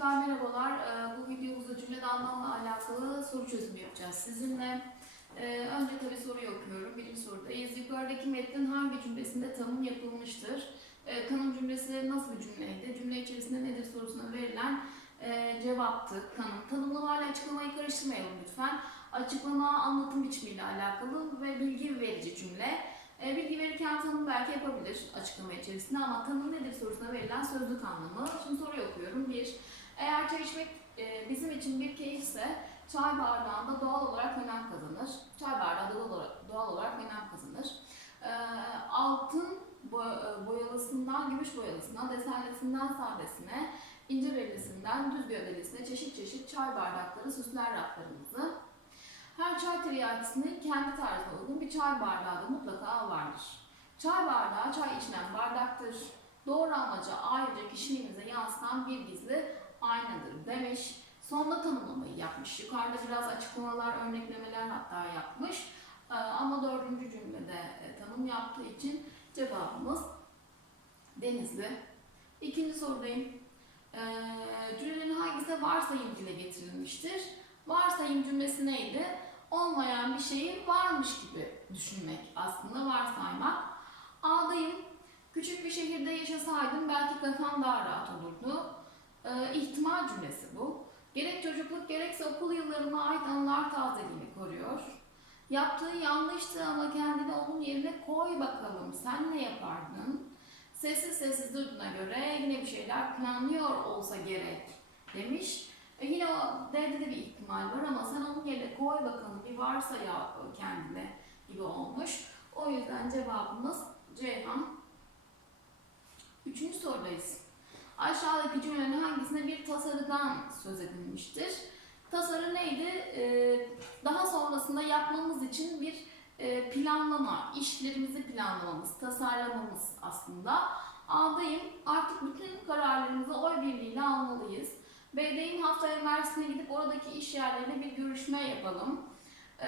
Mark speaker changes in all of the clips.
Speaker 1: Çocuklar merhabalar. Ee, Bu videomuzda cümle anlamla alakalı soru çözümü yapacağız sizinle. Ee, Önce tabii soruyu okuyorum. Birinci sorudayız. Yukarıdaki metnin hangi cümlesinde tanım yapılmıştır? Ee, Kanım cümlesi nasıl bir cümleydi? Cümle içerisinde nedir sorusuna verilen e, cevaptı. Kanım. Tanımlamayla açıklamayı karıştırmayalım lütfen. Açıklama anlatım biçimiyle alakalı ve bilgi verici cümle. E, bilgi verirken tanım belki yapabilir açıklama içerisinde ama tanım nedir sorusuna verilen sözlük anlamı. Şimdi soruyu okuyorum. Bir, eğer içmek e, bizim için bir keyifse çay bardağında doğal olarak önem kazanır. Çay bardağı doğal olarak, doğal olarak önem kazanır. E, altın e, boyalısından gümüş boyalısına, desenlisinden sadesine, ince bellisinden düz gövdelisine çeşit çeşit çay bardakları süsler raflarımızı. Her çay tiryakisinin kendi tarzına uygun bir çay bardağı da mutlaka vardır. Çay bardağı çay içilen bardaktır. Doğru amaca ayrıca kişiliğimize yansıtan bir gizli aynadır demiş. Sonda tanımlamayı yapmış. Yukarıda biraz açıklamalar, örneklemeler hatta yapmış. Ee, ama dördüncü cümlede e, tanım yaptığı için cevabımız Denizli. İkinci sorudayım. Ee, cümlenin hangisi varsayım dile getirilmiştir? Varsayım cümlesi neydi? Olmayan bir şeyi varmış gibi düşünmek aslında varsaymak. A'dayım. Küçük bir şehirde yaşasaydım belki kafam daha rahat olurdu. Ee, ihtimal cümlesi bu. Gerek çocukluk gerekse okul yıllarına ait anılar tazeliğini koruyor. Yaptığı yanlıştı ama kendini onun yerine koy bakalım. Sen ne yapardın? Sessiz sessiz duyduğuna göre yine bir şeyler planlıyor olsa gerek demiş. E yine o D'de de bir ihtimal var ama sen onun yerine koy bakalım bir varsa ya kendine gibi olmuş. O yüzden cevabımız Ceyhan. Üçüncü sorudayız. Aşağıdaki cümlenin hangisinde bir tasarıdan söz edilmiştir? Tasarı neydi? Ee, daha sonrasında yapmamız için bir e, planlama, işlerimizi planlamamız, tasarlamamız aslında. A'dayım. Artık bütün kararlarımızı oy birliğiyle almalıyız. B'deyim. Haftaya Mersin'e gidip oradaki iş yerlerine bir görüşme yapalım. Ee,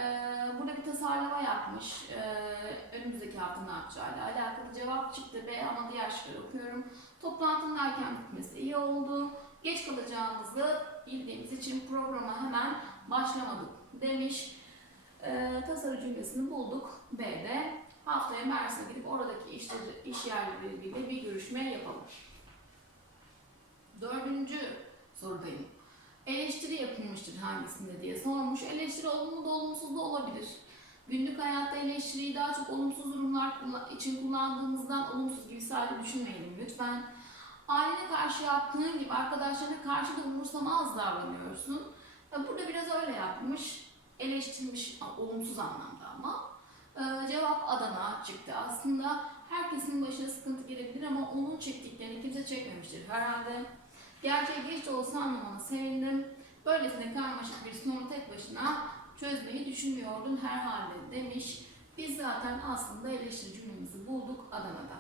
Speaker 1: burada bir tasarlama yapmış. Ee, hafta ne yapacağıyla alakalı cevap çıktı B ama diğer şıkları okuyorum. Toplantının erken bitmesi iyi oldu. Geç kalacağımızı bildiğimiz için programa hemen başlamadık demiş. Ee, tasarı cümlesini bulduk B'de. Haftaya Mersin'e gidip oradaki işleri, iş yerleriyle bir görüşme yapalım. Dördüncü sorudayım. Eleştiri yapılmıştır hangisinde diye sormuş. Eleştiri olumlu da olumsuz da olabilir. Günlük hayatta eleştiriyi daha çok olumsuz durumlar için kullandığımızdan olumsuz gibi sadece düşünmeyelim lütfen. Ailene karşı yaptığın gibi arkadaşlarına karşı da umursamaz davranıyorsun. Ya Burada biraz öyle yapmış. Eleştirmiş olumsuz anlamda ama. Ee, cevap Adana çıktı. Aslında herkesin başına sıkıntı gelebilir ama onun çektiklerini kimse çekmemiştir herhalde. Gerçeği geç de olsa anlamana sevindim. Böylesine karmaşık bir sorunu tek başına çözmeyi düşünmüyordun herhalde demiş. Biz zaten aslında eleştiri cümlemizi bulduk Adana'da.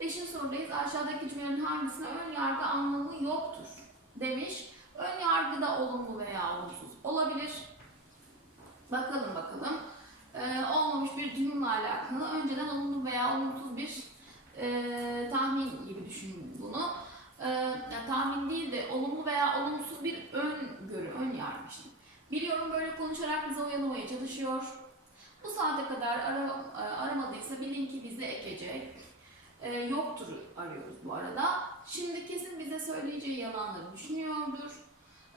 Speaker 1: Beşinci sorudayız. Aşağıdaki cümlenin hangisine ön yargı anlamı yoktur demiş. Ön yargı da olumlu veya olumsuz olabilir. Bakalım bakalım. Ee, olmamış bir durumla alakalı önceden olumlu veya olumsuz bir e, tahmin gibi düşünün bunu. Ee, yani tahmin değil de olumlu veya olumsuz bir öngörü, ön yargı işte. Biliyorum böyle konuşarak oyalamaya çalışıyor. Bu saate kadar ara, aramadıysa bilin ki bizi ekecek. Ee, yoktur arıyoruz bu arada. Şimdi kesin bize söyleyeceği yalanları düşünüyordur.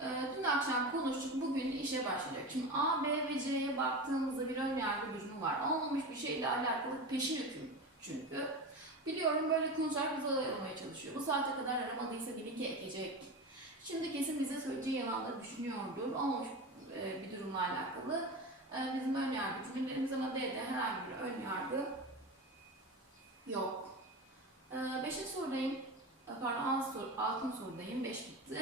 Speaker 1: Ee, dün akşam konuştuk, bugün işe başlayacak. Şimdi A, B ve C'ye baktığımızda bir ön yargı durumu var. Olmamış bir şeyle alakalı peşin hüküm çünkü. Biliyorum böyle konuşarak bizi oyalamaya çalışıyor. Bu saate kadar aramadıysa bilin ki ekecek. Şimdi kesin bize söyleyeceği yalanları düşünüyordur. Olmamış e, bir durumla alakalı. E, bizim ön yargı cümlelerimiz ama D'de herhangi bir ön yargı yok. E, beşinci sorudayım. E, Pardon, altı soru, altıncı sorudayım. Beş bitti.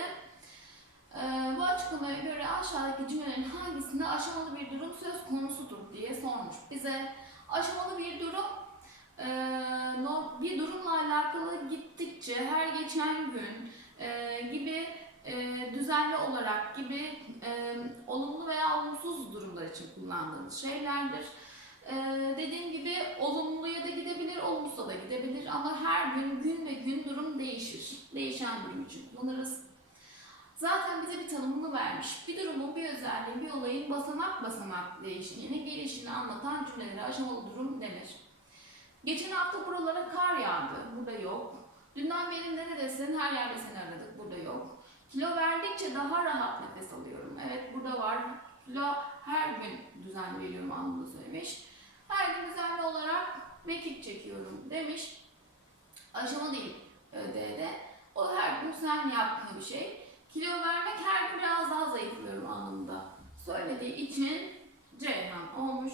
Speaker 1: Bu açıklamaya göre aşağıdaki cümlelerin hangisinde aşamalı bir durum söz konusudur diye sormuş. Bize aşamalı bir durum e, bir durumla alakalı gittikçe her geçen gün e, gibi e, düzenli olarak gibi olumlu veya durumlar için kullandığımız şeylerdir. E, dediğim gibi olumluya da gidebilir, olumsuza da gidebilir ama her gün gün ve gün durum değişir. Değişen durum için kullanırız. zaten bize bir tanımını vermiş. Bir durumun, bir özelliğin, bir olayın basamak basamak değiştiğini, gelişini anlatan cümlelere aşamalı durum denir. Geçen hafta buralara kar yağdı. Burada yok. Dünden beri neredesin? Her yerde seni aradık. Burada yok. Kilo verdikçe daha rahat nefes alıyorum. Evet burada var. Kilo her gün düzenli veriyorum anlamında söylemiş. Her gün düzenli olarak mekik çekiyorum demiş. Aşama değil D'de. O her gün düzenli yaptığı bir şey. Kilo vermek her gün biraz daha zayıflıyorum anlamında söylediği için Ceyhan olmuş.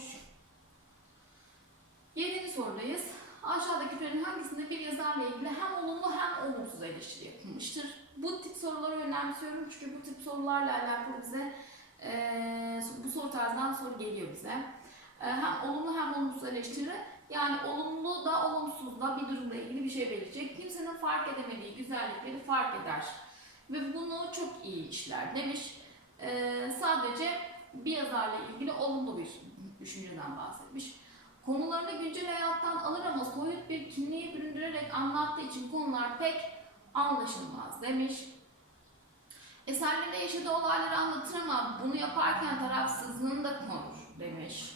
Speaker 1: Yedinci sorudayız. Aşağıdakilerin hangisinde bir yazarla ilgili hem olumlu hem olumsuz eleştiri yapılmıştır? Bu tip soruları önemsiyorum çünkü bu tip sorularla alakalı bize eee, bu soru tarzından soru geliyor bize. Eee, hem olumlu hem olumsuz eleştiri yani olumlu da olumsuz da bir durumla ilgili bir şey verecek. Kimsenin fark edemediği güzellikleri fark eder ve bunu çok iyi işler demiş. Eee, sadece bir yazarla ilgili olumlu bir düşünceden bahsetmiş. Konularını güncel hayattan alır ama soyut bir kimliği büründürerek anlattığı için konular pek anlaşılmaz demiş. Eserlerinde yaşadığı olayları anlatır ama bunu yaparken tarafsızlığını da konur demiş.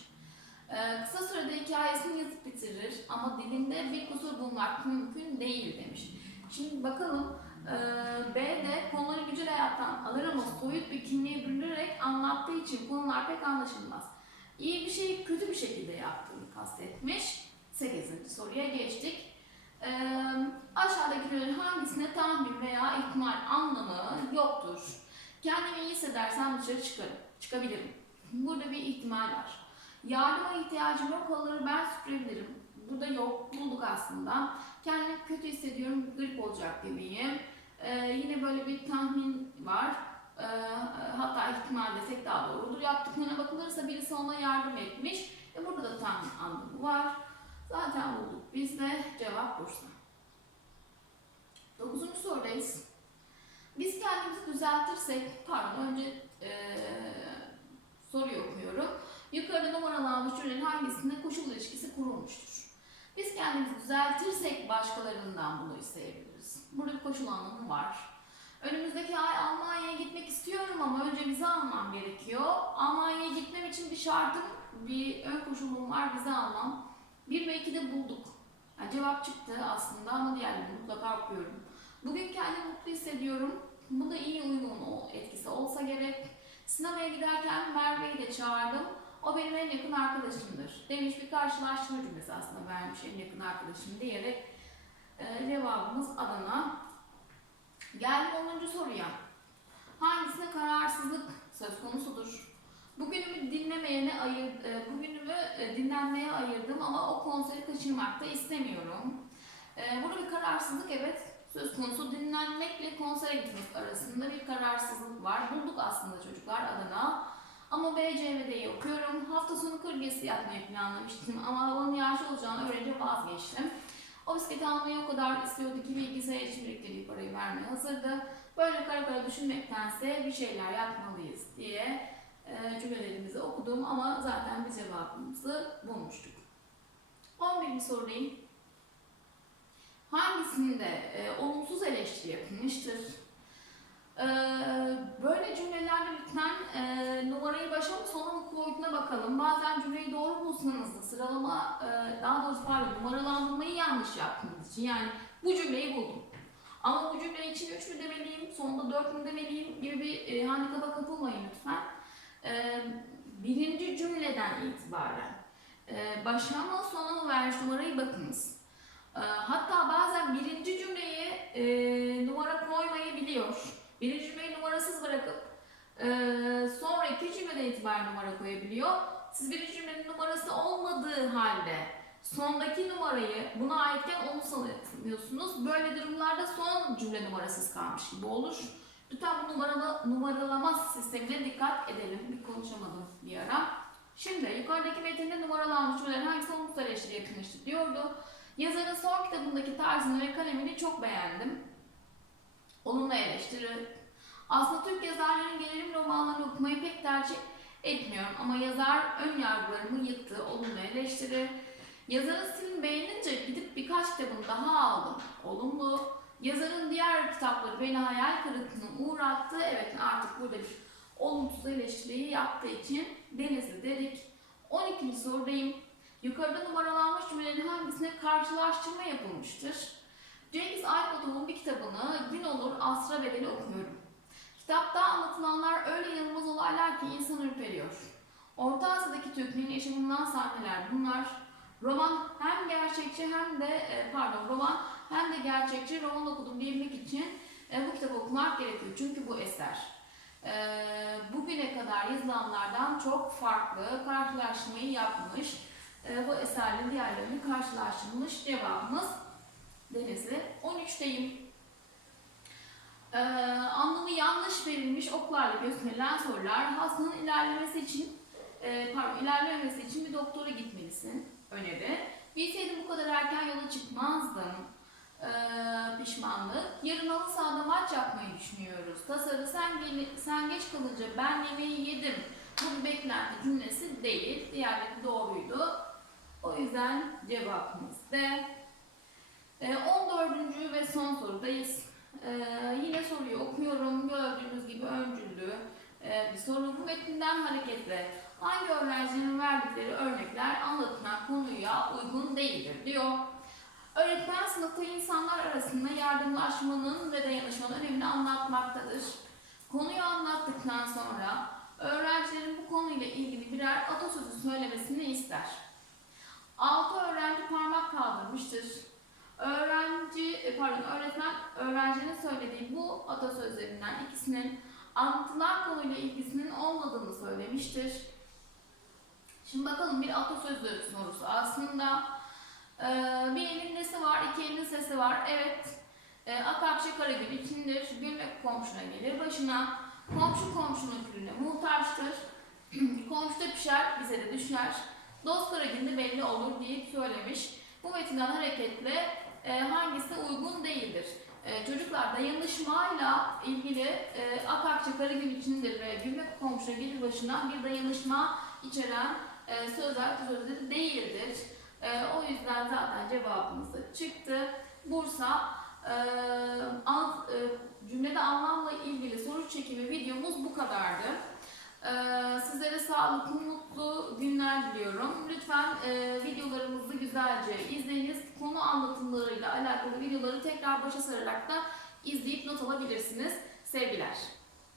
Speaker 1: Ee, kısa sürede hikayesini yazıp bitirir ama dilinde bir kusur bulmak mümkün değil demiş. Şimdi bakalım ee, B'de konuları güncel hayattan alır ama soyut bir kimliği bürünerek anlattığı için konular pek anlaşılmaz. İyi bir şeyi kötü bir şekilde yaptığını kastetmiş. 8. soruya geçtik. Ee, aşağıdakilerin hangisine tahmin veya ihtimal anlamı yoktur? Kendimi iyi hissedersem dışarı çıkarım, çıkabilirim. Burada bir ihtimal var. Yardıma ihtiyacım yok, halıları ben süpürebilirim. Burada yok, bulduk aslında. Kendimi kötü hissediyorum, grip olacak gibiyim. Ee, yine böyle bir tahmin var. Ee, hatta ihtimal desek daha doğrudur. Yaptıklarına bakılırsa birisi ona yardım etmiş. E burada da tahmin anlamı var. Zaten bulduk. Biz de cevap Bursa. Dokuzuncu sorudayız. Biz kendimizi düzeltirsek, pardon önce eee soruyu okuyorum. Yukarıda numaralanmış cümlenin hangisinde koşul ilişkisi kurulmuştur? Biz kendimizi düzeltirsek başkalarından bunu isteyebiliriz. Burada bir koşul anlamı var. Önümüzdeki ay Almanya'ya gitmek istiyorum ama önce vize almam gerekiyor. Almanya'ya gitmem için bir şartım, bir ön koşulum var, vize almam. Bir ve iki de bulduk. Yani cevap çıktı aslında ama diğerlerini mutlaka okuyorum. Bugün kendimi mutlu hissediyorum. Bu da iyi uyumun o etkisi olsa gerek. Sinemaya giderken Merve'yi de çağırdım. O benim en yakın arkadaşımdır. Demiş bir karşılaştırma cümlesi aslında vermiş en yakın arkadaşım diyerek e, cevabımız Adana. Geldim 10. soruya. Hangisine kararsızlık söz konusudur? Bugünümü dinlemeyene ayır, e, bugünümü e, dinlenmeye ayırdım ama o konseri kaçırmak da istemiyorum. E, burada bir kararsızlık evet söz konusu. Dinlenmekle konsere gitmek arasında bir kararsızlık var. Bulduk aslında çocuklar adına. Ama B, C ve D'yi okuyorum. Hafta sonu kır gezisi yapmayı planlamıştım ama havanın yağışlı olacağını öğrenince vazgeçtim. O bisikleti almayı o kadar istiyordu ki bilgisayar için biriktirdiği parayı vermeye hazırdı. Böyle kara kara düşünmektense bir şeyler yapmalıyız diye e, cümlelerimizi okudum ama zaten bir cevabımızı bulmuştuk. 11. sorudayım. Hangisinde e, olumsuz eleştiri yapılmıştır? E, böyle cümlelerle lütfen e, numarayı başa mı sona mı koyduğuna bakalım. Bazen cümleyi doğru bulsanız da sıralama, e, daha doğrusu pardon numaralandırmayı yanlış yaptığınız için. Yani bu cümleyi buldum. Ama bu cümle için 3 mü demeliyim, sonunda 4 mü demeliyim gibi bir e, handikapa kapılmayın lütfen. Birinci cümleden itibaren e, sona mı vermiş numarayı bakınız. Hatta bazen birinci cümleye e, numara koymayabiliyor. Birinci cümleyi numarasız bırakıp sonra iki cümleden itibaren numara koyabiliyor. Siz birinci cümlenin numarası olmadığı halde sondaki numarayı buna aitken onu sanıyorsunuz. Böyle durumlarda son cümle numarasız kalmış gibi olur. Lütfen bu numaralı, numaralama sistemine dikkat edelim. Bir konuşamadım bir ara. Şimdi yukarıdaki metinde numaralanmış cümlelerin hangisi olumsuz eleştiri yapılmıştır diyordu. Yazarın son kitabındaki tarzını ve kalemini çok beğendim. Olumlu eleştiri. Aslında Türk yazarların gelelim romanlarını okumayı pek tercih etmiyorum ama yazar ön yargılarımı yıktı. Olumlu eleştiri. Yazarın stilini beğenince gidip birkaç kitabını daha aldım. Olumlu. Yazarın diğer kitapları beni hayal kırıklığına uğrattı. Evet artık burada bir olumsuz eleştiriyi yaptığı için Denizli dedik. 12. sorudayım. Yukarıda numaralanmış cümlelerin hangisine karşılaştırma yapılmıştır? Cengiz Aytmatov'un bir kitabını Gün olur asra bedeli okuyorum. Kitapta anlatılanlar öyle yanılmaz olaylar ki insan ürperiyor. Orta Asya'daki Türklerin yaşamından sahneler bunlar. Roman hem gerçekçi hem de e, pardon roman hem de gerçekçi roman okudum diyebilmek için e, bu kitabı okumak gerekiyor. Çünkü bu eser e, bugüne kadar yazılanlardan çok farklı karşılaştırmayı yapmış. E, bu eserle diğerlerini karşılaştırmış cevabımız Denizli. 13'teyim. Ee, anlamı yanlış verilmiş oklarla gösterilen sorular. Hastanın ilerlemesi için, e, pardon ilerlememesi için bir doktora gitmelisin. Öneri. Bilseydim bu kadar erken yola çıkmazdım. Ee, pişmanlık. Yarın halı sahada maç yapmayı düşünüyoruz. Tasarı sen, sen geç kalınca ben yemeği yedim. Bu bir beklenti cümlesi değil. Diğerleri doğruydu. O yüzden cevabımız D. Ee, 14. ve son sorudayız. Ee, yine soruyu okuyorum. Gördüğünüz gibi öncüllü e, bir soru. Bu metinden hareketle hangi öğrencinin verdikleri örnekler anlatılan konuya uygun değildir diyor. Öğretmen sınıfta insanlar arasında yardımlaşmanın ve dayanışmanın önemini anlatmaktadır. Konuyu anlattıktan sonra öğrencilerin bu konuyla ilgili birer atasözü söylemesini ister. Altı öğrenci parmak kaldırmıştır. Öğrenci, e, pardon öğretmen öğrencinin söylediği bu atasözlerinden ikisinin anlatılan konuyla ilgisinin olmadığını söylemiştir. Şimdi bakalım bir atasözü sorusu. Aslında e, bir elin nesi var, iki elin sesi var. Evet, e, ak akçe kara gün içindir, gülmek komşuna gelir başına. Komşu komşunun külüne muhtaçtır. Komşu da pişer, bize de düşer. Dost kara günde belli olur deyip söylemiş. Bu metinden hareketle e, hangisi uygun değildir? E, çocuklar dayanışmayla ilgili e, ak akçe kara gün içindir ve gülmek komşuna gelir başına bir dayanışma içeren e, sözler sözleri değildir. E, o yüzden zaten cevabımız da çıktı. Bursa e, an, e, cümlede anlamla ilgili soru çekimi videomuz bu kadardı. Ee, sizlere sağlıklı, mutlu günler diliyorum. Lütfen e, videolarımızı güzelce izleyiniz. Konu anlatımlarıyla alakalı videoları tekrar başa sararak da izleyip not alabilirsiniz. Sevgiler.